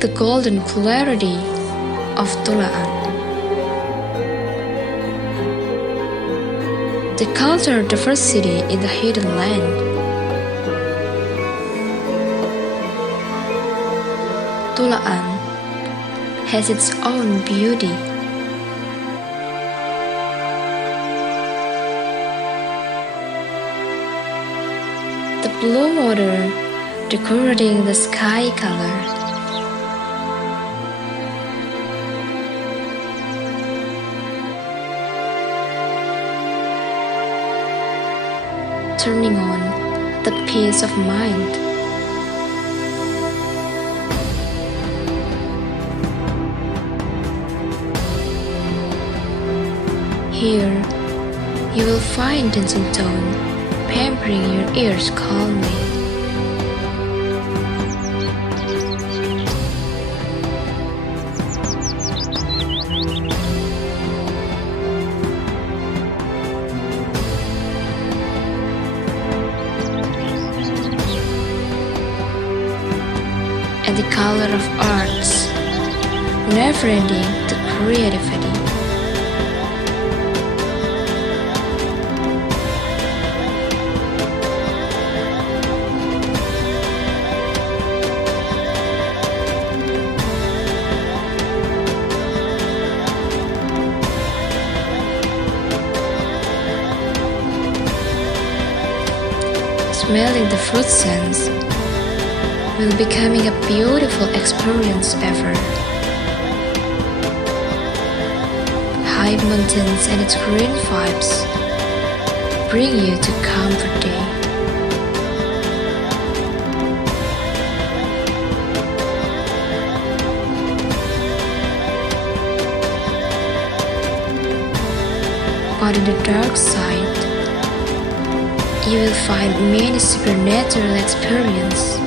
the golden clarity of Tulaan. The cultural diversity in the hidden land. Tulaan has its own beauty. The blue water decorating the sky color. Turning on the peace of mind. Here, you will find dancing tone, pampering your ears calmly. And the color of arts, never-ending the creativity. Smelling the fruit scents will becoming a beautiful experience ever. High mountains and its green vibes bring you to comfort day. But in the dark side, you will find many supernatural experiences.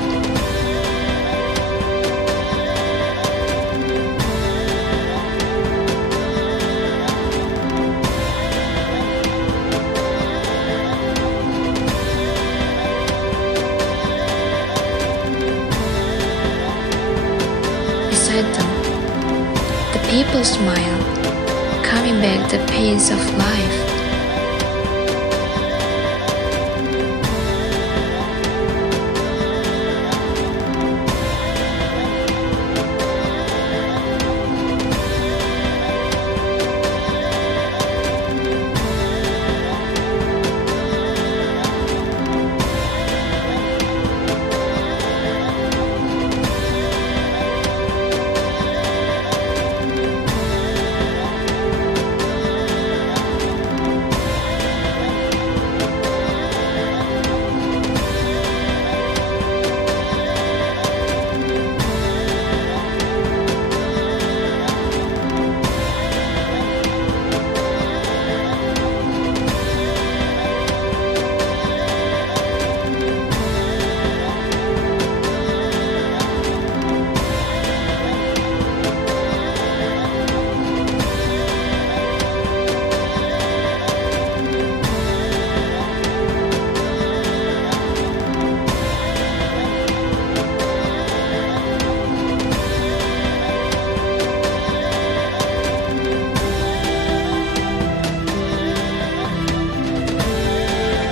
Beside them, the people smile, coming back the pace of life.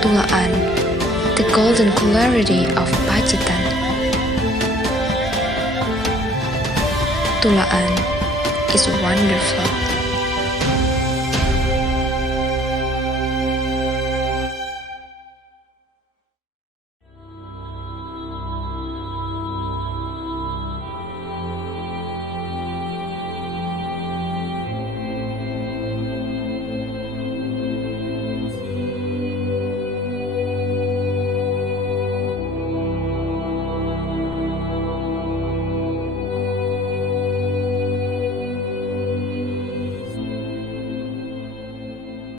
Tulaan, the golden clarity of Pacitan. Tulaan is wonderful.